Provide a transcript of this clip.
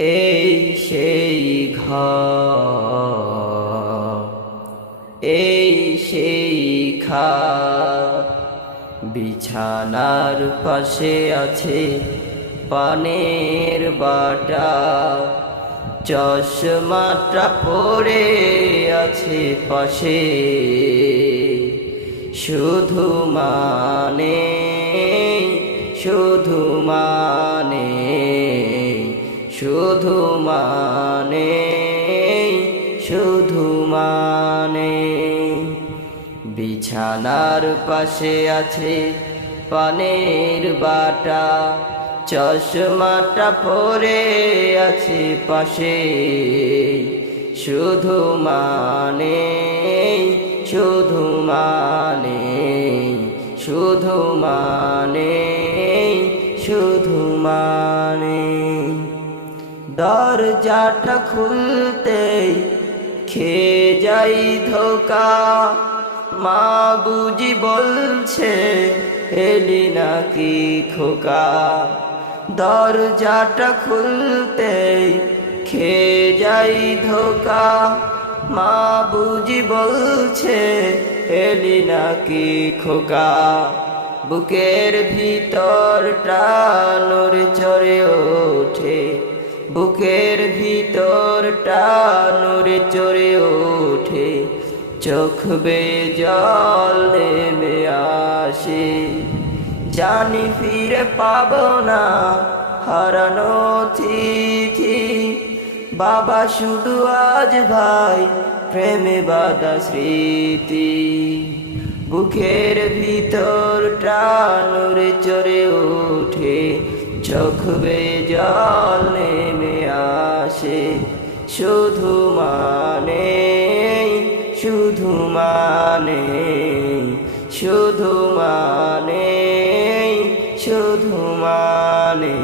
এই সেই ঘর, এই সেই খাট, বিছানার পাশে আছে পানের বাটা, চশমাটা পড়ে আছে পাশে, শুধু মানে, শুধু মানে, শুধু মানে, শুধু মানে। বিছানার পাশে আছে পানের বাটা, চশমাটা পরে আছে পাশে, শুধু মানে, শুধু মানে, শুধু মানে, শুধু মানে। দরজাটা খুলতেই খেয়ে যাই ধোকা, মা বুঝি বলছে এলি নাকি খোকা। দরজাটা খুলতেই খেয়ে যাই ধোকা, মা বুঝি বলছে এলি নাকি খোকা। বুকের ভিতরটা নড়ে চড়ে ওঠে, বুকের ভিতরটা নড়ে চড়ে ওঠে, চোখ বেয়ে জল নেমে আসে। জানি ফিরে পাবো না হারানো তিথি, বাবা শুধু আজ ভাই প্রেমে বাঁধা স্মৃতি। বুকের ভিতরটা নড়ে চড়ে ওঠে, চোখ বেয়ে জল নেমে আসে, শুধু মানে, শুধু মানে, শুধু মানে, শুধু মানে।